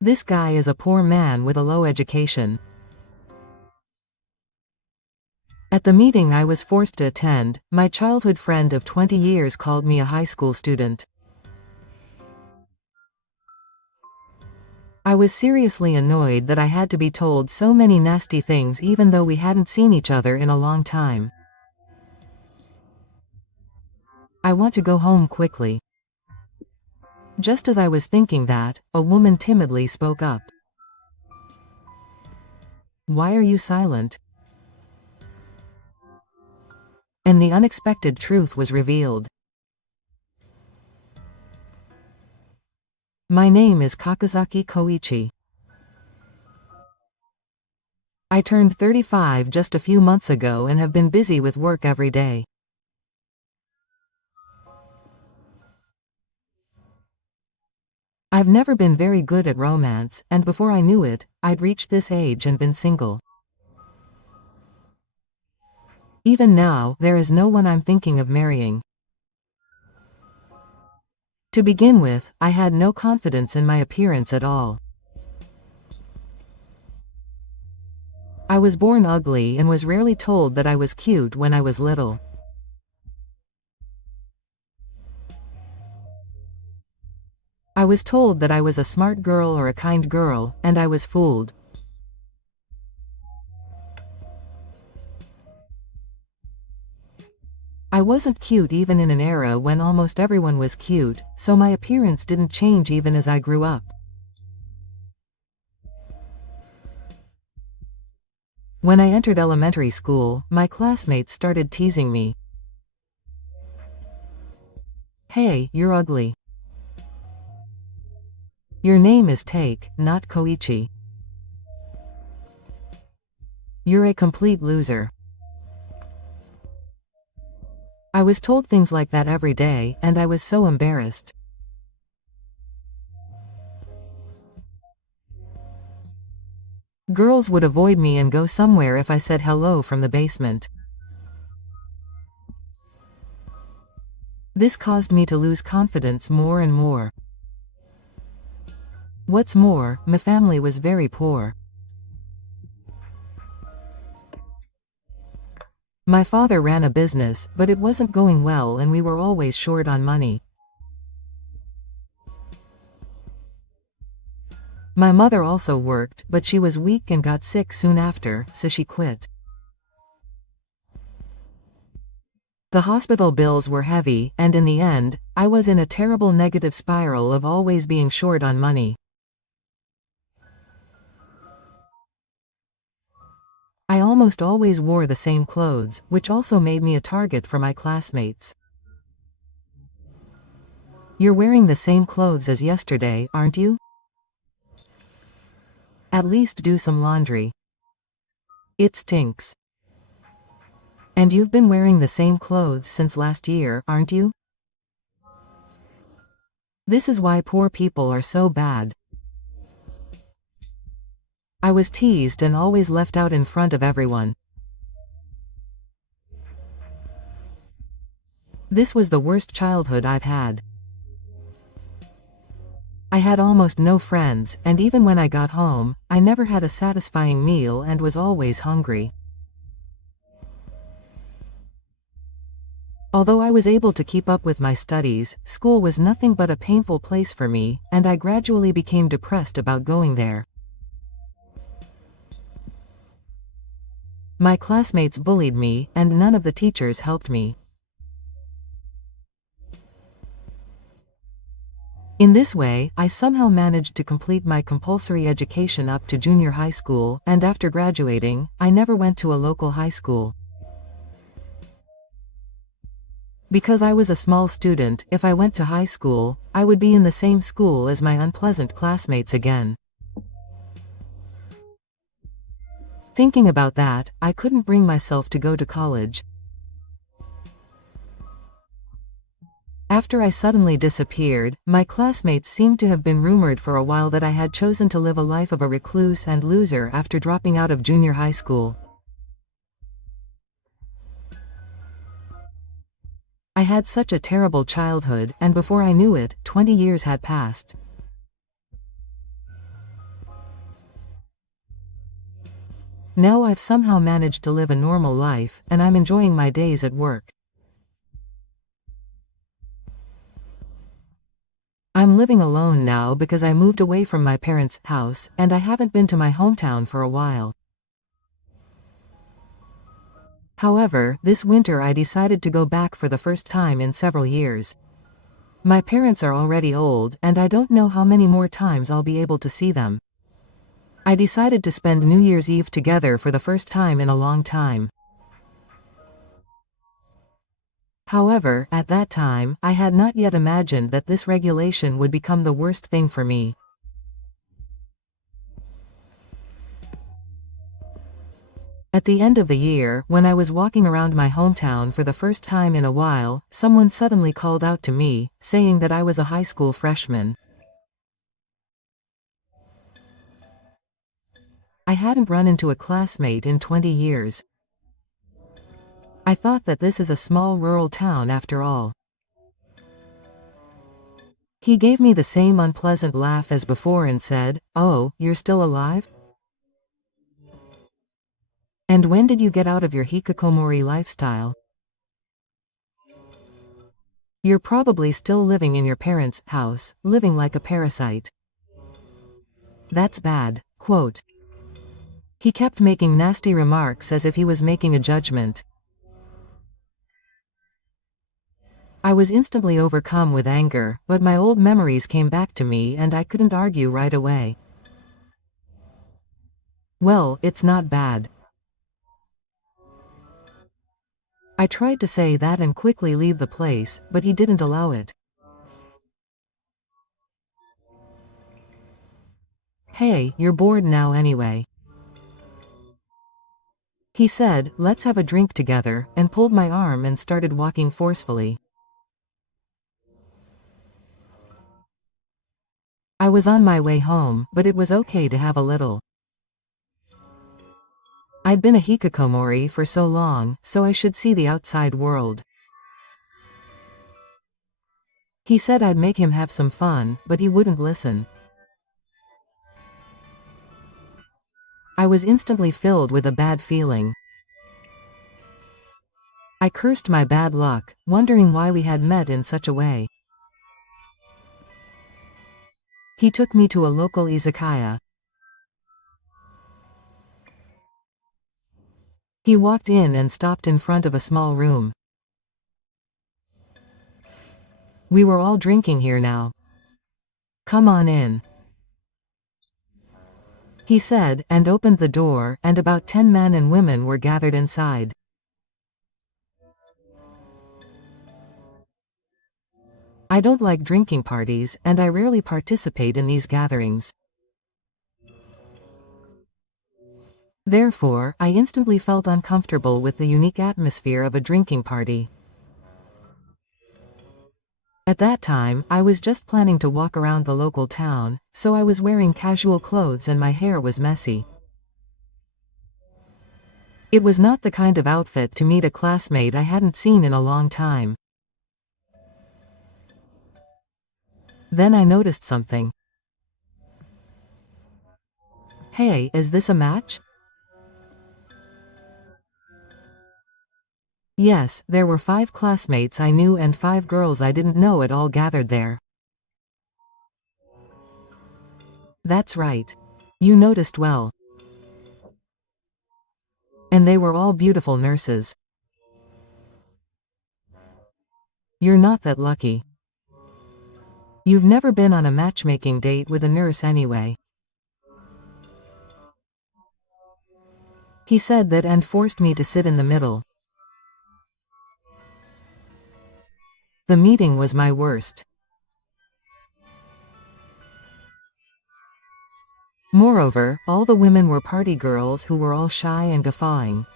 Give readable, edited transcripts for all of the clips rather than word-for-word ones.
This guy is a poor man with a low education. At the meeting I was forced to attend, my childhood friend of 20 years called me a high school student. I was seriously annoyed that I had to be told so many nasty things even though we hadn't seen each other in a long time. I want to go home quickly. Just as I was thinking that, a woman timidly spoke up. Why are you silent? And the unexpected truth was revealed. My name is Kakazaki Koichi. I turned 35 just a few months ago and have been busy with work every day. I've never been very good at romance, and before I knew it, I'd reached this age and been single. Even now, there is no one I'm thinking of marrying. To begin with, I had no confidence in my appearance at all. I was born ugly and was rarely told that I was cute when I was little. I was told that I was a smart girl or a kind girl, and I was fooled. I wasn't cute even in an era when almost everyone was cute, so my appearance didn't change even as I grew up. When I entered elementary school, my classmates started teasing me. Hey, you're ugly. Your name is Take, not Koichi. You're a complete loser. I was told things like that every day, and I was so embarrassed. Girls would avoid me and go somewhere if I said hello from the basement. This caused me to lose confidence more and more. What's more, my family was very poor. My father ran a business, but it wasn't going well and we were always short on money. My mother also worked, but she was weak and got sick soon after, so she quit. The hospital bills were heavy, and in the end, I was in a terrible negative spiral of always being short on money. I almost always wore the same clothes, which also made me a target for my classmates. You're wearing the same clothes as yesterday, aren't you? At least do some laundry. It stinks. And you've been wearing the same clothes since last year, aren't you? This is why poor people are so bad. I was teased and always left out in front of everyone. This was the worst childhood I've had. I had almost no friends, and even when I got home, I never had a satisfying meal and was always hungry. Although I was able to keep up with my studies, school was nothing but a painful place for me, and I gradually became depressed about going there. My classmates bullied me, and none of the teachers helped me. In this way, I somehow managed to complete my compulsory education up to junior high school, and after graduating, I never went to a local high school. Because I was a small student, if I went to high school, I would be in the same school as my unpleasant classmates again. Thinking about that, I couldn't bring myself to go to college. After I suddenly disappeared, my classmates seemed to have been rumored for a while that I had chosen to live a life of a recluse and loser after dropping out of junior high school. I had such a terrible childhood, and before I knew it, 20 years had passed. Now I've somehow managed to live a normal life, and I'm enjoying my days at work. I'm living alone now because I moved away from my parents' house, and I haven't been to my hometown for a while. However, this winter I decided to go back for the first time in several years. My parents are already old, and I don't know how many more times I'll be able to see them. I decided to spend New Year's Eve together for the first time in a long time. However, at that time, I had not yet imagined that this regulation would become the worst thing for me. At the end of the year, when I was walking around my hometown for the first time in a while, someone suddenly called out to me, saying that I was a high school freshman. I hadn't run into a classmate in 20 years. I thought that this is a small rural town after all. He gave me the same unpleasant laugh as before and said, "Oh, you're still alive? And when did you get out of your hikikomori lifestyle? You're probably still living in your parents' house, living like a parasite. That's bad." Quote. He kept making nasty remarks as if he was making a judgment. I was instantly overcome with anger, but my old memories came back to me and I couldn't argue right away. "Well, it's not bad." I tried to say that and quickly leave the place, but he didn't allow it. "Hey, you're bored now anyway," he said. "Let's have a drink together," and pulled my arm and started walking forcefully. I was on my way home, but it was okay to have a little. I'd been a hikikomori for so long, so I should see the outside world. He said I'd make him have some fun, but he wouldn't listen. I was instantly filled with a bad feeling. I cursed my bad luck, wondering why we had met in such a way. He took me to a local izakaya. He walked in and stopped in front of a small room. "We were all drinking here now. Come on in," he said, and opened the door, and about 10 men and women were gathered inside. I don't like drinking parties, and I rarely participate in these gatherings. Therefore, I instantly felt uncomfortable with the unique atmosphere of a drinking party. At that time, I was just planning to walk around the local town, so I was wearing casual clothes and my hair was messy. It was not the kind of outfit to meet a classmate I hadn't seen in a long time. Then I noticed something. "Hey, is this a match?" Yes, there were 5 classmates I knew and 5 girls I didn't know at all gathered there. That's right. You noticed well. And they were all beautiful nurses. You're not that lucky. You've never been on a matchmaking date with a nurse anyway. He said that and forced me to sit in the middle. The meeting was my worst. Moreover, all the women were party girls who were all shy and guffawing.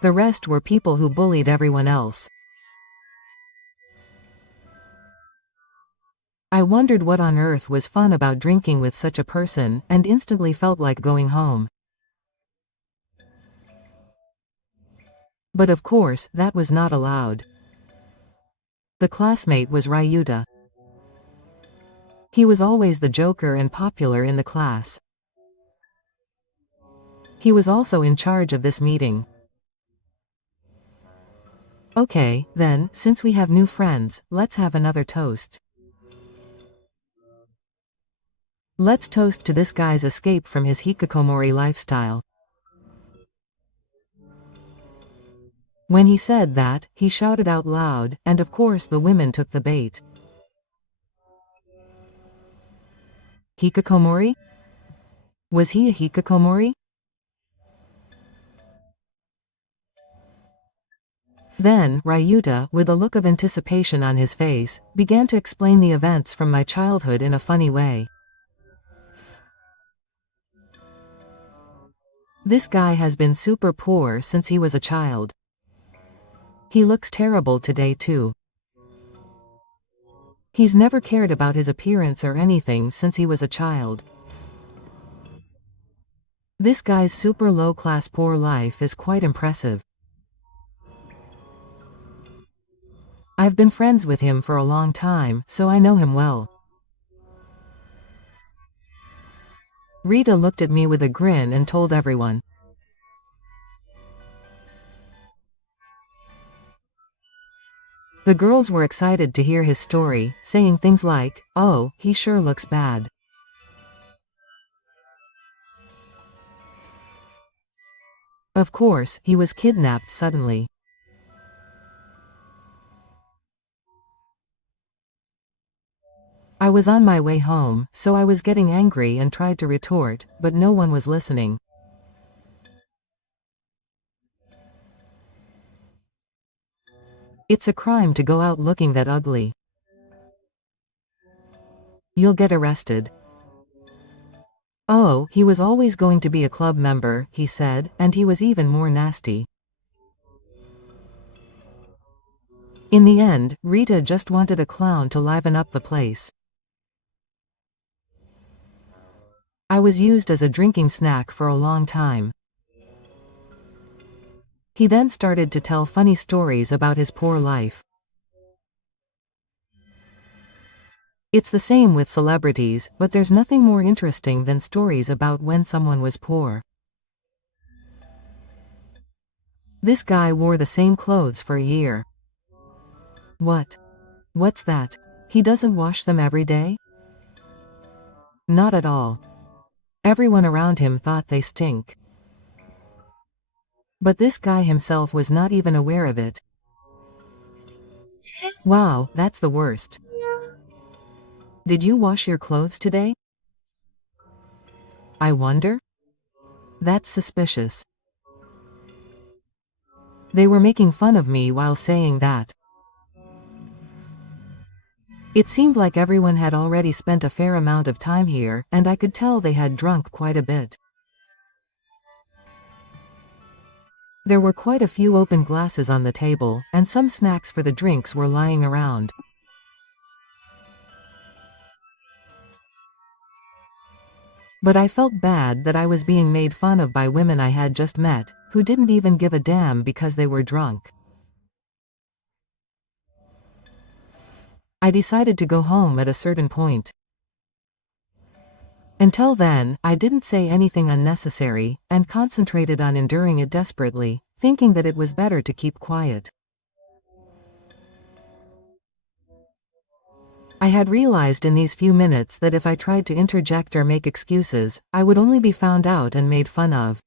The rest were people who bullied everyone else. I wondered what on earth was fun about drinking with such a person, and instantly felt like going home. But of course, that was not allowed. The classmate was Ryuta. He was always the joker and popular in the class. He was also in charge of this meeting. Okay, then, since we have new friends, let's have another toast. Let's toast to this guy's escape from his hikikomori lifestyle. When he said that, he shouted out loud, and of course the women took the bait. Hikikomori? Was he a hikikomori? Then, Ryuta, with a look of anticipation on his face, began to explain the events from my childhood in a funny way. This guy has been super poor since he was a child. He looks terrible today too. He's never cared about his appearance or anything since he was a child. This guy's super low-class poor life is quite impressive. I've been friends with him for a long time, so I know him well. Rita looked at me with a grin and told everyone. The girls were excited to hear his story, saying things like, "Oh, he sure looks bad." Of course, he was kidnapped suddenly. I was on my way home, so I was getting angry and tried to retort, but no one was listening. It's a crime to go out looking that ugly. You'll get arrested. Oh, he was always going to be a club member, he said, and he was even more nasty. In the end, Rita just wanted a clown to liven up the place. I was used as a drinking snack for a long time. He then started to tell funny stories about his poor life. It's the same with celebrities, but there's nothing more interesting than stories about when someone was poor. This guy wore the same clothes for a year. What? What's that? He doesn't wash them every day? Not at all. Everyone around him thought they stink. But this guy himself was not even aware of it. Wow, that's the worst. Did you wash your clothes today? I wonder? That's suspicious. They were making fun of me while saying that. It seemed like everyone had already spent a fair amount of time here, and I could tell they had drunk quite a bit. There were quite a few open glasses on the table, and some snacks for the drinks were lying around. But I felt bad that I was being made fun of by women I had just met, who didn't even give a damn because they were drunk. I decided to go home at a certain point. Until then, I didn't say anything unnecessary, and concentrated on enduring it desperately, thinking that it was better to keep quiet. I had realized in these few minutes that if I tried to interject or make excuses, I would only be found out and made fun of.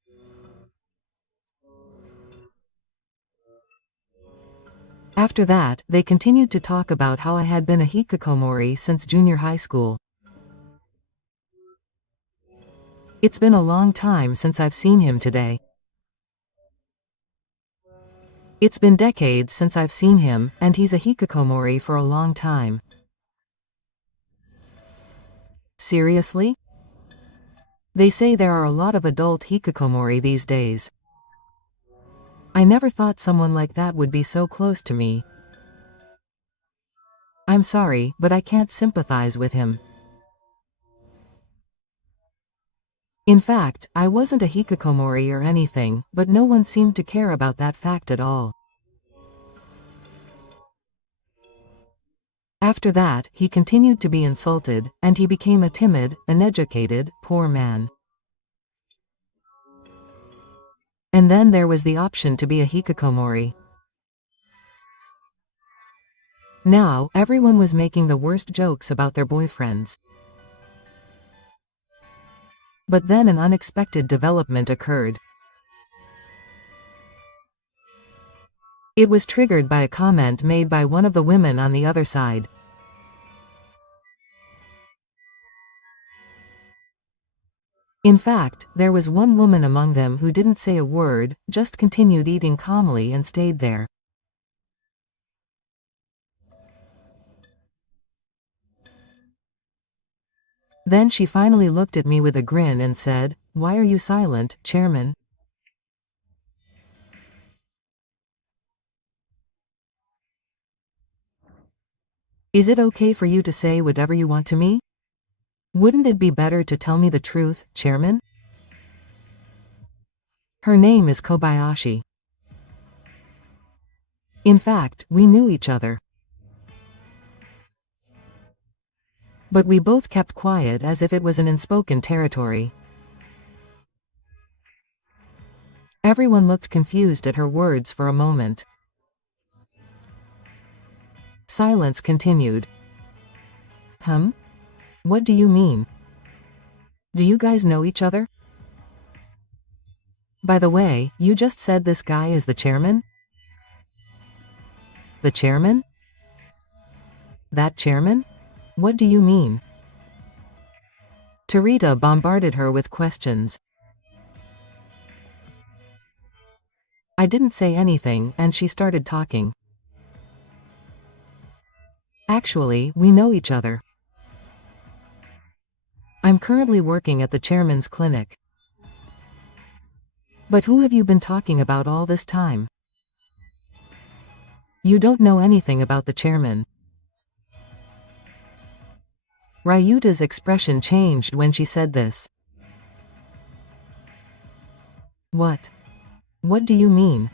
After that, they continued to talk about how I had been a hikikomori since junior high school. It's been a long time since I've seen him today. It's been decades since I've seen him, and he's a hikikomori for a long time. Seriously? They say there are a lot of adult hikikomori these days. I never thought someone like that would be so close to me. I'm sorry, but I can't sympathize with him. In fact, I wasn't a hikikomori or anything, but no one seemed to care about that fact at all. After that, he continued to be insulted, and he became a timid, uneducated, poor man. And then there was the option to be a hikikomori. Now, everyone was making the worst jokes about their boyfriends. But then an unexpected development occurred. It was triggered by a comment made by one of the women on the other side. In fact, there was one woman among them who didn't say a word, just continued eating calmly and stayed there. Then she finally looked at me with a grin and said, "Why are you silent, Chairman?" Is it okay for you to say whatever you want to me? Wouldn't it be better to tell me the truth, Chairman? Her name is Kobayashi. In fact, we knew each other. But we both kept quiet as if it was an unspoken territory. Everyone looked confused at her words for a moment. Silence continued. What do you mean? Do you guys know each other? By the way, you just said this guy is the chairman? The chairman? That chairman? What do you mean? Tarita bombarded her with questions. I didn't say anything, and she started talking. Actually, we know each other. I'm currently working at the chairman's clinic. But who have you been talking about all this time? You don't know anything about the chairman. Ryuta's expression changed when she said this. What? What do you mean?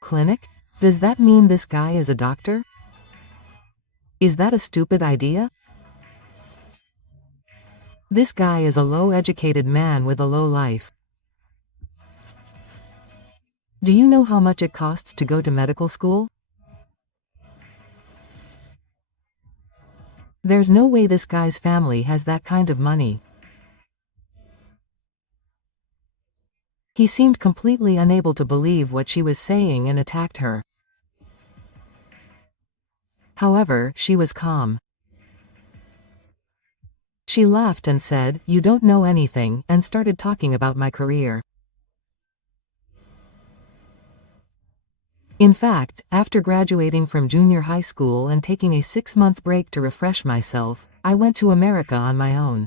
Clinic? Does that mean this guy is a doctor? Is that a stupid idea? This guy is a low-educated man with a low life. Do you know how much it costs to go to medical school? There's no way this guy's family has that kind of money. He seemed completely unable to believe what she was saying and attacked her. However, she was calm. She laughed and said, "You don't know anything," and started talking about my career. In fact, after graduating from junior high school and taking a 6-month break to refresh myself, I went to America on my own.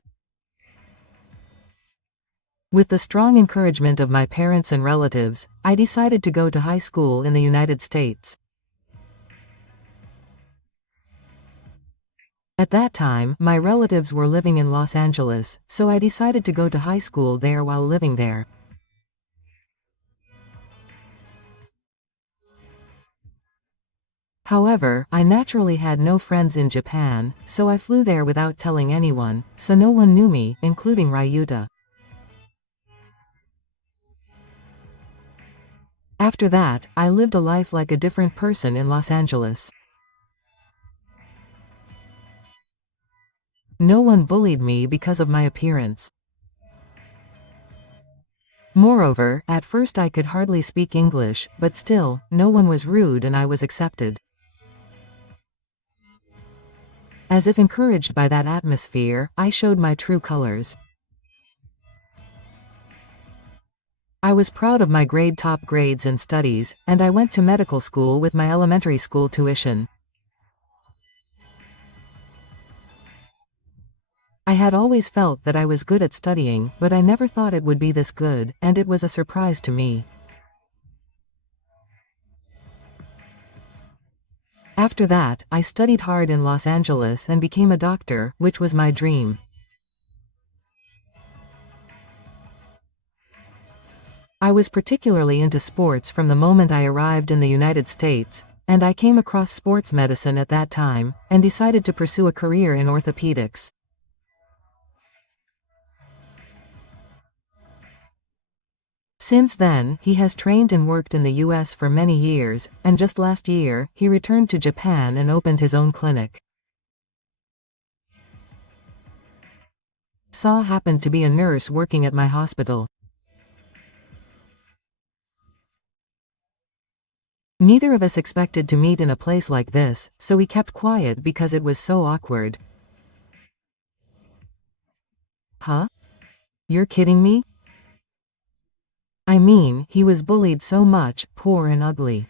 With the strong encouragement of my parents and relatives, I decided to go to high school in the United States. At that time, my relatives were living in Los Angeles, so I decided to go to high school there while living there. However, I naturally had no friends in Japan, so I flew there without telling anyone, so no one knew me, including Ryuta. After that, I lived a life like a different person in Los Angeles. No one bullied me because of my appearance. Moreover, at first I could hardly speak English, but still, no one was rude and I was accepted. As if encouraged by that atmosphere, I showed my true colors. I was proud of my top grades and studies, and I went to medical school with my elementary school tuition. I had always felt that I was good at studying, but I never thought it would be this good, and it was a surprise to me. After that, I studied hard in Los Angeles and became a doctor, which was my dream. I was particularly into sports from the moment I arrived in the United States, and I came across sports medicine at that time, and decided to pursue a career in orthopedics. Since then, he has trained and worked in the US for many years, and just last year, he returned to Japan and opened his own clinic. Saw happened to be a nurse working at my hospital. Neither of us expected to meet in a place like this, so we kept quiet because it was so awkward. Huh? You're kidding me? I mean, he was bullied so much, poor and ugly.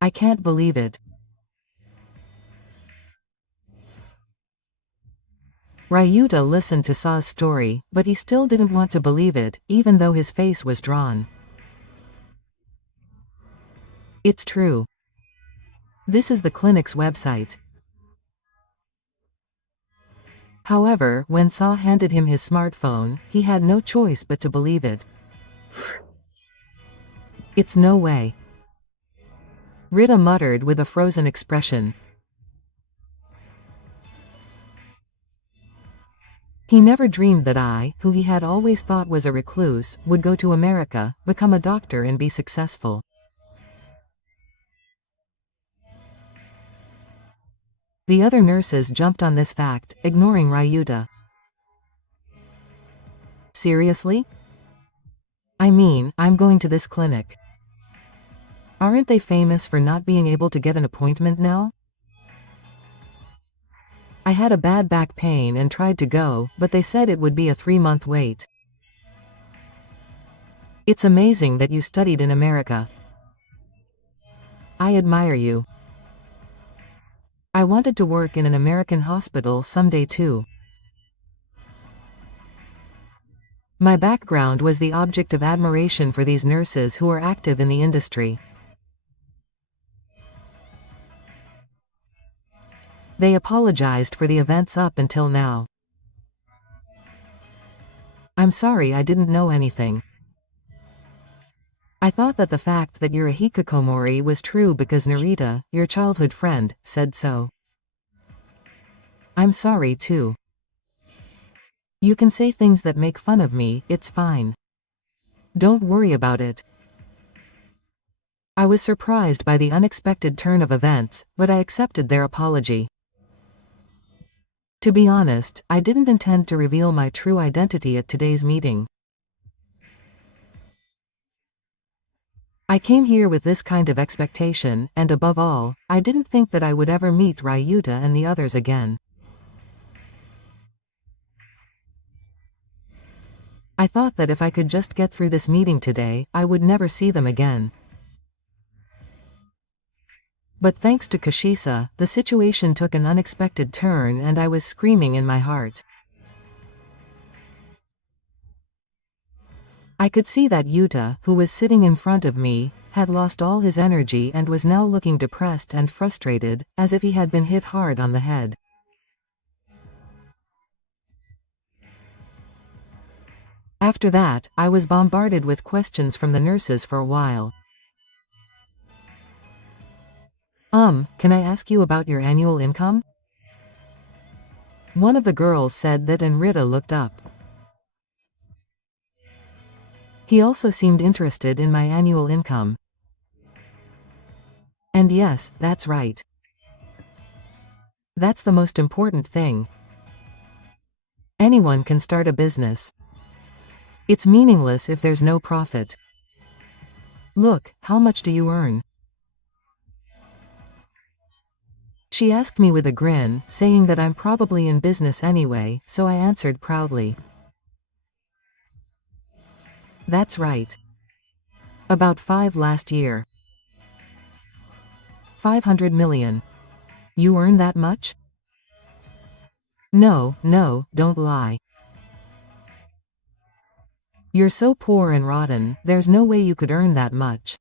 I can't believe it. Ryuta listened to Saw's story, but he still didn't want to believe it, even though his face was drawn. It's true. This is the clinic's website. However, when Saw handed him his smartphone, he had no choice but to believe it. It's no way. Rita muttered with a frozen expression. He never dreamed that I, who he had always thought was a recluse, would go to America, become a doctor and be successful. The other nurses jumped on this fact, ignoring Ryuta. Seriously? I mean, I'm going to this clinic. Aren't they famous for not being able to get an appointment now? I had a bad back pain and tried to go, but they said it would be a 3-month wait. It's amazing that you studied in America. I admire you. I wanted to work in an American hospital someday too. My background was the object of admiration for these nurses who are active in the industry. They apologized for the events up until now. I'm sorry I didn't know anything. I thought that the fact that you're a hikikomori was true because Narita, your childhood friend, said so. I'm sorry too. You can say things that make fun of me, it's fine. Don't worry about it. I was surprised by the unexpected turn of events, but I accepted their apology. To be honest, I didn't intend to reveal my true identity at today's meeting. I came here with this kind of expectation, and above all, I didn't think that I would ever meet Ryuta and the others again. I thought that if I could just get through this meeting today, I would never see them again. But thanks to Kashisa, the situation took an unexpected turn and I was screaming in my heart. I could see that Yuta, who was sitting in front of me, had lost all his energy and was now looking depressed and frustrated, as if he had been hit hard on the head. After that, I was bombarded with questions from the nurses for a while. Can I ask you about your annual income? One of the girls said that and Rita looked up. He also seemed interested in my annual income. And yes, that's right. That's the most important thing. Anyone can start a business. It's meaningless if there's no profit. Look, how much do you earn? She asked me with a grin, saying that I'm probably in business anyway, so I answered proudly. That's right. About 5 last year. 500 million. You earn that much? No, don't lie. You're so poor and rotten, there's no way you could earn that much.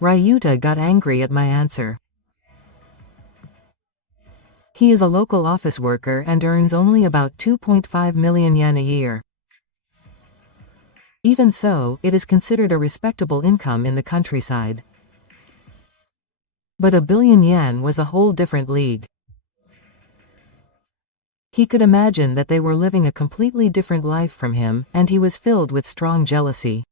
Ryuta got angry at my answer. He is a local office worker and earns only about 2.5 million yen a year. Even so, it is considered a respectable income in the countryside. But 1 billion yen was a whole different league. He could imagine that they were living a completely different life from him, and he was filled with strong jealousy.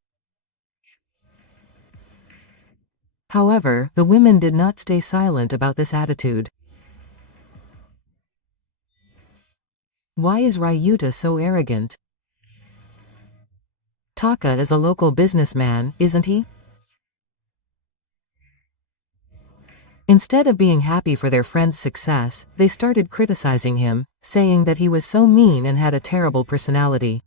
However, the women did not stay silent about this attitude. Why is Ryuta so arrogant? Taka is a local businessman, isn't he? Instead of being happy for their friend's success, they started criticizing him, saying that he was so mean and had a terrible personality.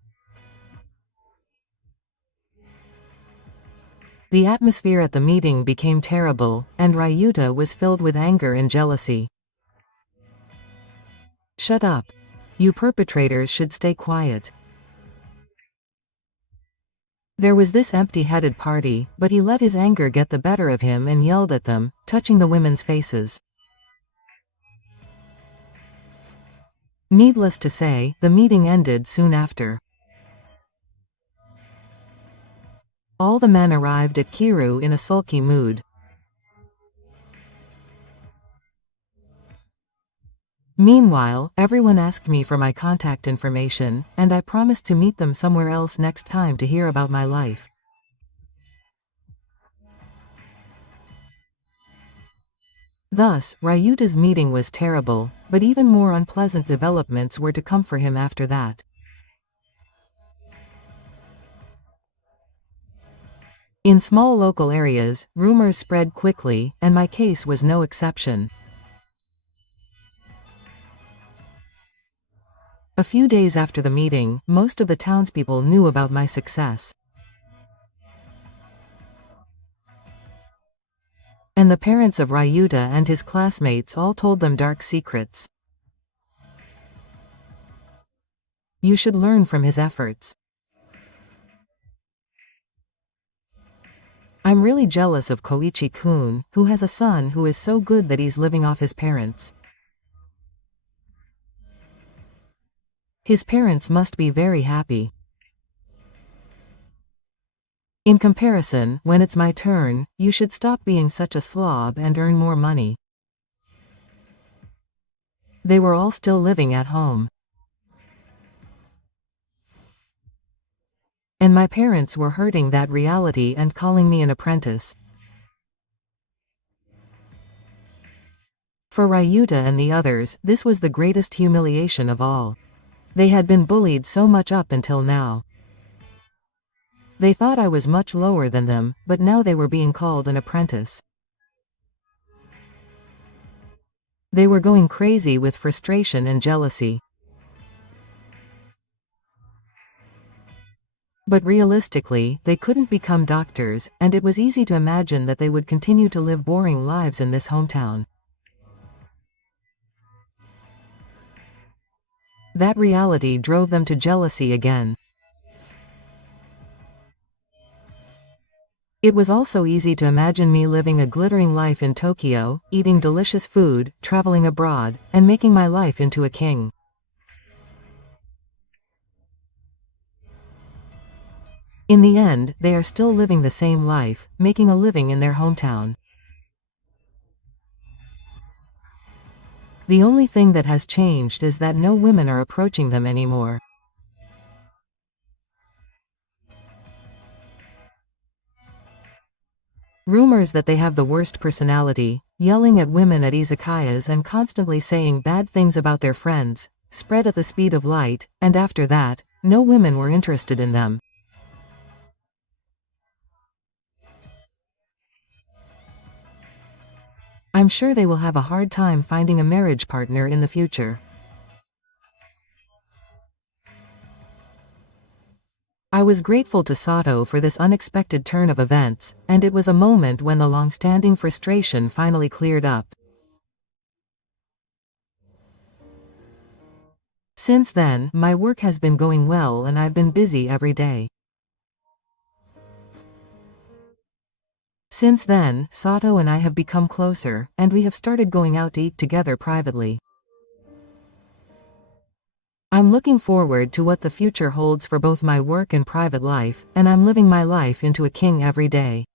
The atmosphere at the meeting became terrible, and Ryuta was filled with anger and jealousy. Shut up. You perpetrators should stay quiet. There was this empty-headed party, but he let his anger get the better of him and yelled at them, touching the women's faces. Needless to say, the meeting ended soon after. All the men arrived at Kiru in a sulky mood. Meanwhile, everyone asked me for my contact information, and I promised to meet them somewhere else next time to hear about my life. Thus, Ryuta's meeting was terrible, but even more unpleasant developments were to come for him after that. In small local areas, rumors spread quickly, and my case was no exception. A few days after the meeting, most of the townspeople knew about my success. And the parents of Ryuta and his classmates all told them dark secrets. You should learn from his efforts. I'm really jealous of Koichi-kun, who has a son who is so good that he's living off his parents. His parents must be very happy. In comparison, when it's my turn, you should stop being such a slob and earn more money. They were all still living at home. And my parents were hurting that reality and calling me an apprentice. For Ryuta and the others, this was the greatest humiliation of all. They had been bullied so much up until now. They thought I was much lower than them, but now they were being called an apprentice. They were going crazy with frustration and jealousy. But realistically, they couldn't become doctors, and it was easy to imagine that they would continue to live boring lives in this hometown. That reality drove them to jealousy again. It was also easy to imagine me living a glittering life in Tokyo, eating delicious food, traveling abroad, and making my life into a king. In the end, they are still living the same life, making a living in their hometown. The only thing that has changed is that no women are approaching them anymore. Rumors that they have the worst personality, yelling at women at izakayas and constantly saying bad things about their friends, spread at the speed of light, and after that, no women were interested in them. I'm sure they will have a hard time finding a marriage partner in the future. I was grateful to Sato for this unexpected turn of events, and it was a moment when the long-standing frustration finally cleared up. Since then, my work has been going well and I've been busy every day. Since then, Sato and I have become closer, and we have started going out to eat together privately. I'm looking forward to what the future holds for both my work and private life, and I'm living my life into a king every day.